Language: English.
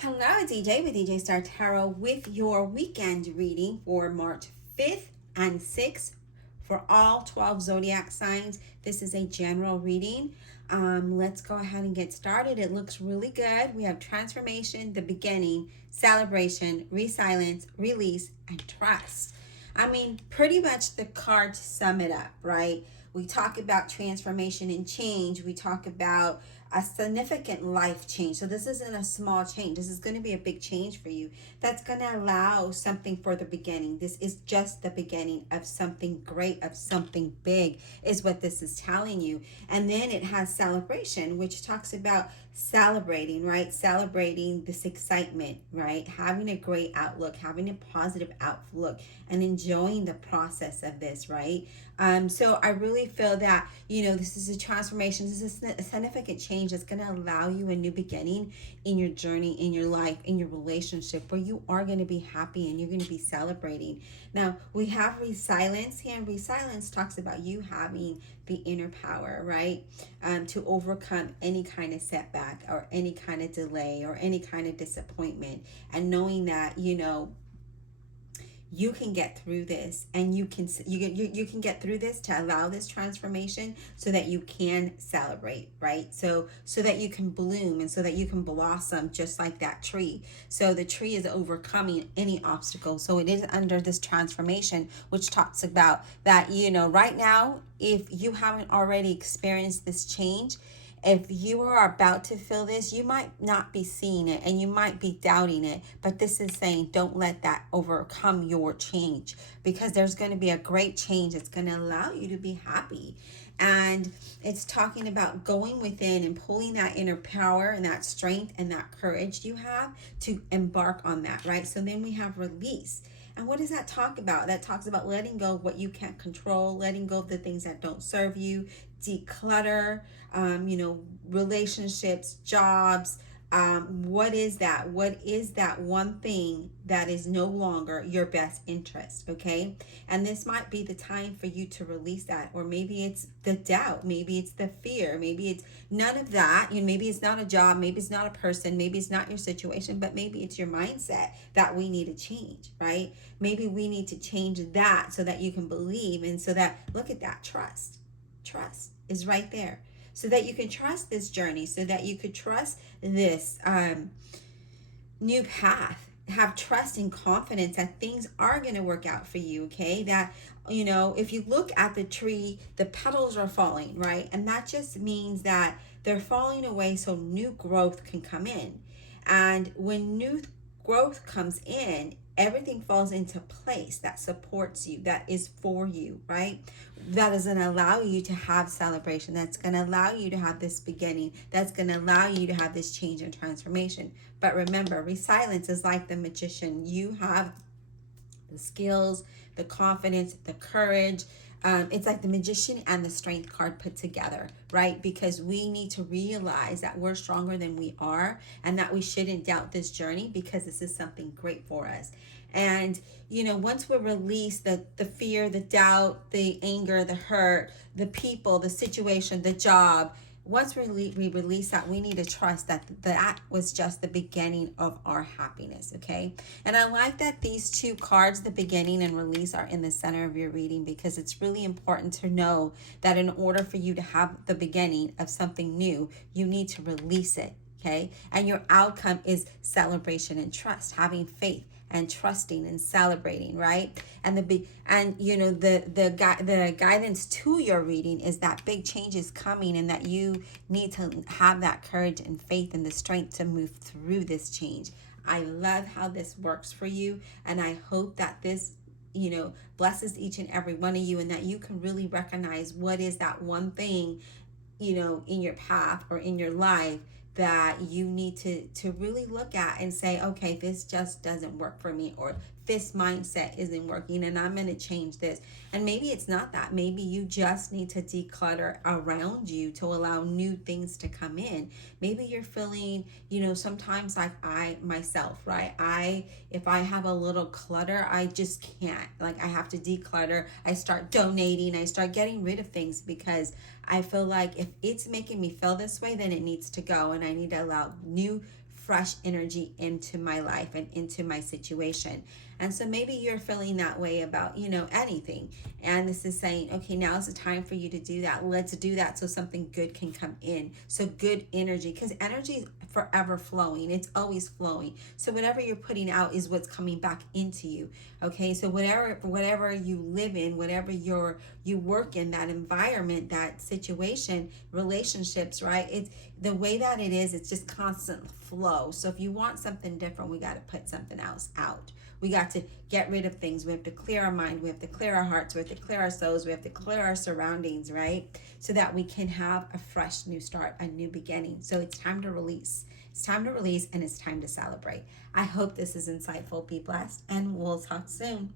Hello, DJ with DJ Star Tarot with your weekend reading for March 5th and 6th for all 12 zodiac signs. This is a general reading. Let's go ahead and get started. It looks really good. We have transformation, the beginning, celebration, resilience, release, and trust. I mean, pretty much the cards sum it up, right? We talk about transformation and change. We talk about a significant life change. So this isn't a small change. This is going to be a big change for you. That's going to allow something for the beginning. This is just the beginning of something great, of something big, is what this is telling you. And then it has celebration, which talks about celebrating, right? Celebrating this excitement, right? Having a great outlook, having a positive outlook, and enjoying the process of this, right? So I really feel that, this is a transformation. This is a significant change that's going to allow you a new beginning in your journey, in your life, in your relationship, where you are going to be happy and you're going to be celebrating. Now, we have resilience here, and resilience talks about you having the inner power, right? To overcome any kind of setback or any kind of delay or any kind of disappointment, and knowing that, you can get through this, and you can get through this to allow this transformation so that you can celebrate, right? So that you can bloom and so that you can blossom just like that tree. So the tree is overcoming any obstacle. So it is under this transformation, which talks about that, right now, if you haven't already experienced this change, if you are about to feel this, you might not be seeing it and you might be doubting it, but this is saying don't let that overcome your change, because there's going to be a great change. It's going to allow you to be happy. And it's talking about going within and pulling that inner power and that strength and that courage you have to embark on that, right? So then we have release. And what does that talk about? That talks about letting go of what you can't control, letting go of the things that don't serve you, declutter, relationships, jobs. What is that? What is that one thing that is no longer your best interest? Okay. And this might be the time for you to release that. Or maybe it's the doubt. Maybe it's the fear. Maybe it's none of that. Maybe it's not a job. Maybe it's not a person. Maybe it's not your situation, but maybe it's your mindset that we need to change, right? Maybe we need to change that so that you can believe. And so that, look at that, trust is right there, so that you can trust this journey, so that you could trust this new path, have trust and confidence that things are going to work out for you. Okay, that if you look at the tree, the petals are falling, right? And that just means that they're falling away so new growth can come in. And when new growth comes in, everything falls into place that supports you, that is for you, right? That is going to allow you to have celebration. That's going to allow you to have this beginning. That's going to allow you to have this change and transformation. But remember, resilience is like the magician. You have the skills, the confidence, the courage. It's like the magician and the strength card put together, right? Because we need to realize that we're stronger than we are, and that we shouldn't doubt this journey, because this is something great for us. And once we release the fear, the doubt, the anger, the hurt, the people, the situation, the job, once we release that, we need to trust that that was just the beginning of our happiness, okay? And I like that these two cards, the beginning and release, are in the center of your reading, because it's really important to know that in order for you to have the beginning of something new, you need to release it, okay? And your outcome is celebration and trust, having faith and trusting and celebrating, right? And the guidance to your reading is that big change is coming, and that you need to have that courage and faith and the strength to move through this change. I love how this works for you, and I hope that this blesses each and every one of you, and that you can really recognize what is that one thing in your path or in your life that you need to really look at and say, okay, this just doesn't work for me, or this mindset isn't working, and I'm going to change this. And maybe it's not that. Maybe you just need to declutter around you to allow new things to come in. Maybe you're feeling, sometimes like I myself, right? If I have a little clutter, I just can't. Like, I have to declutter. I start donating. I start getting rid of things, because I feel like if it's making me feel this way, then it needs to go, and I need to allow new fresh energy into my life and into my situation. And so maybe you're feeling that way about, anything. And this is saying, okay, now is the time for you to do that. Let's do that so something good can come in. So good energy, because energy is forever flowing. It's always flowing. So whatever you're putting out is what's coming back into you. Okay, so whatever you live in, whatever you work in, that environment, that situation, relationships, right? It's the way that it is. It's just constant flow. So if you want something different, we got to put something else out. We got to get rid of things. We have to clear our mind. We have to clear our hearts. We have to clear our souls. We have to clear our surroundings, right? So that we can have a fresh new start, a new beginning. So it's time to release. It's time to release, and it's time to celebrate. I hope this is insightful. Be blessed, and we'll talk soon.